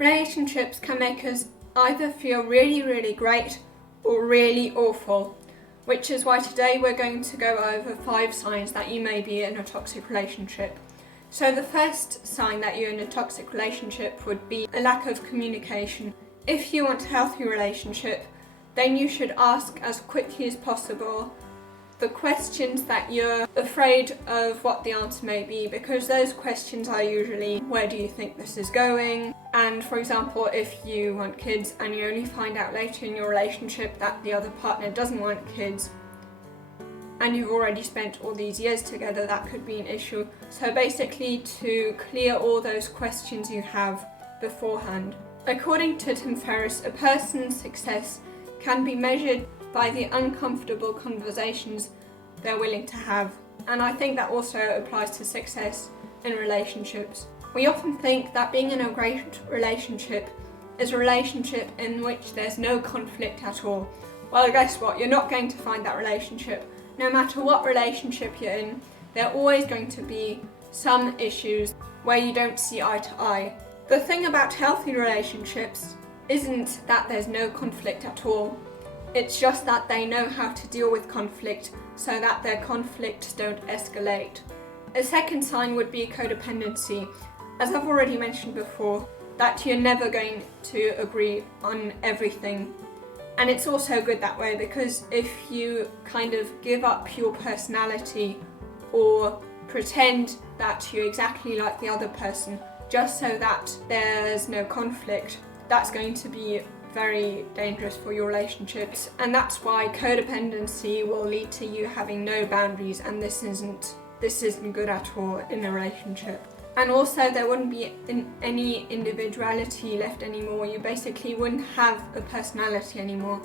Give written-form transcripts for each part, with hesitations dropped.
Relationships can make us either feel really, really great or really awful, which is why today we're going to go over 5 signs that you may be in a toxic relationship. So the first sign that you're in a toxic relationship would be a lack of communication. If you want a healthy relationship, then you should ask as quickly as possible the questions that you're afraid of what the answer may be, because those questions are usually, where do you think this is going? And for example, if you want kids and you only find out later in your relationship that the other partner doesn't want kids, and you've already spent all these years together, that could be an issue. So basically, to clear all those questions you have beforehand. According to Tim Ferriss, a person's success can be measured by the uncomfortable conversations they're willing to have. And I think that also applies to success in relationships. We often think that being in a great relationship is a relationship in which there's no conflict at all. Well, guess what? You're not going to find that relationship. No matter what relationship you're in, there are always going to be some issues where you don't see eye to eye. The thing about healthy relationships isn't that there's no conflict at all. It's just that they know how to deal with conflict so that their conflicts don't escalate. A second sign would be codependency. As I've already mentioned before, that you're never going to agree on everything. And it's also good that way, because if you kind of give up your personality or pretend that you're exactly like the other person just so that there's no conflict, that's going to be very dangerous for your relationships. And that's why codependency will lead to you having no boundaries, and this isn't good at all in a relationship. And also, there wouldn't be any individuality left anymore. You basically wouldn't have a personality anymore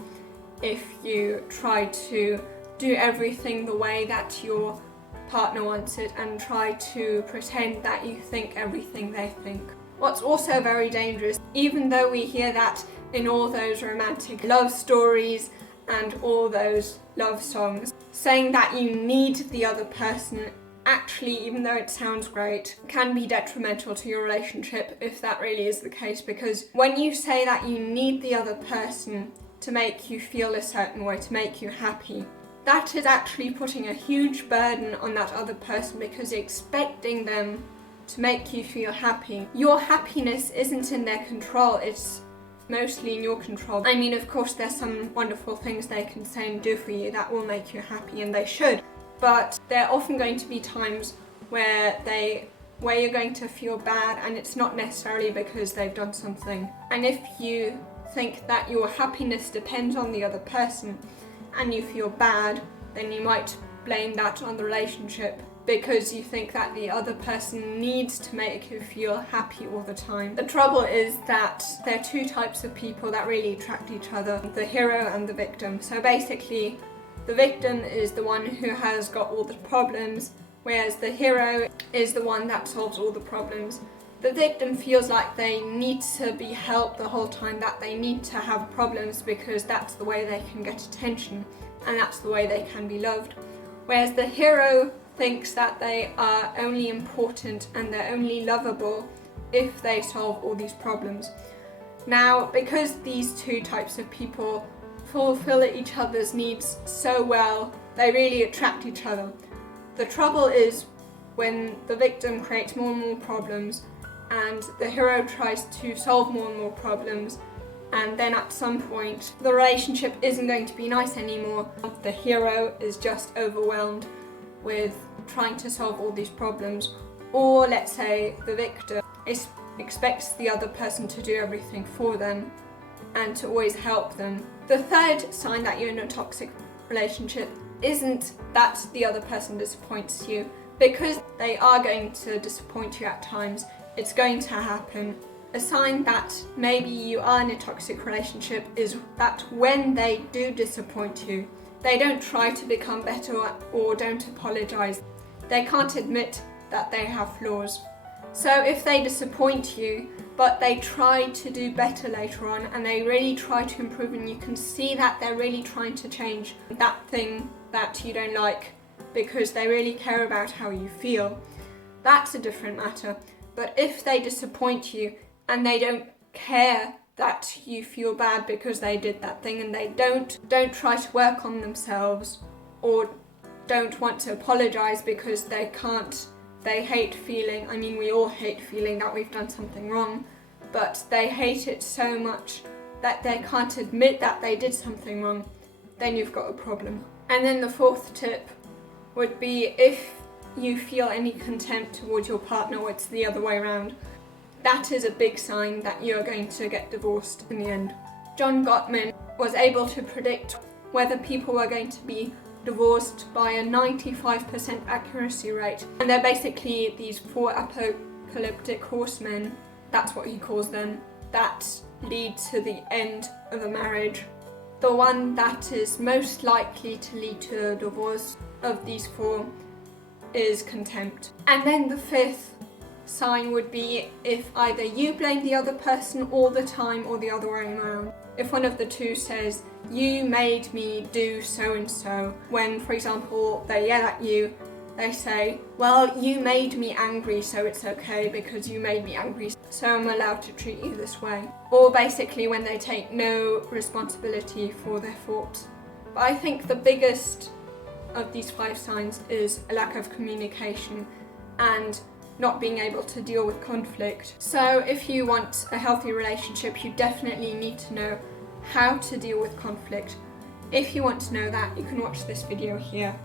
if you try to do everything the way that your partner wants it and try to pretend that you think everything they think. What's also very dangerous, even though we hear that in all those romantic love stories and all those love songs, saying that you need the other person, actually, even though it sounds great, can be detrimental to your relationship if that really is the case. Because when you say that you need the other person to make you feel a certain way, to make you happy, that is actually putting a huge burden on that other person, because you're expecting them to make you feel happy. Your happiness isn't in their control, it's mostly in your control. I mean, of course, there's some wonderful things they can say and do for you that will make you happy, and they should. But there are often going to be times where you're going to feel bad, and it's not necessarily because they've done something. And if you think that your happiness depends on the other person and you feel bad, then you might blame that on the relationship, because you think that the other person needs to make you feel happy all the time. The trouble is that there are 2 types of people that really attract each other: the hero and the victim. So basically, the victim is the one who has got all the problems, whereas the hero is the one that solves all the problems. The victim feels like they need to be helped the whole time, that they need to have problems because that's the way they can get attention and that's the way they can be loved. Whereas the hero thinks that they are only important and they're only lovable if they solve all these problems. Now, because these 2 types of people fulfill each other's needs so well, they really attract each other. The trouble is when the victim creates more and more problems and the hero tries to solve more and more problems, and then at some point the relationship isn't going to be nice anymore. The hero is just overwhelmed with trying to solve all these problems, or let's say the victim expects the other person to do everything for them and to always help them. The third sign that you're in a toxic relationship isn't that the other person disappoints you, because they are going to disappoint you at times. It's going to happen. A sign that maybe you are in a toxic relationship is that when they do disappoint you, they don't try to become better or don't apologize. They can't admit that they have flaws. So if they disappoint you, but they try to do better later on and they really try to improve, and you can see that they're really trying to change that thing that you don't like because they really care about how you feel, that's a different matter. But if they disappoint you and they don't care that you feel bad because they did that thing, and they don't try to work on themselves, or don't want to apologise because they can't. They hate feeling, I mean we all hate feeling that we've done something wrong, but they hate it so much that they can't admit that they did something wrong, then you've got a problem. And then the fourth tip would be, if you feel any contempt towards your partner, or it's the other way around, that is a big sign that you're going to get divorced in the end. John Gottman was able to predict whether people were going to be divorced by a 95% accuracy rate. And they're basically these 4 apocalyptic horsemen, that's what he calls them, that lead to the end of a marriage. The one that is most likely to lead to a divorce of these 4 is contempt. And then the 5th sign would be if either you blame the other person all the time or the other way around. If one of the two says, you made me do so and so, when, for example, they yell at you, they say, well, you made me angry, so it's okay because you made me angry, so I'm allowed to treat you this way. Or basically when they take no responsibility for their faults. But I think the biggest of these 5 signs is a lack of communication and not being able to deal with conflict. So if you want a healthy relationship, you definitely need to know how to deal with conflict. If you want to know that, you can watch this video here.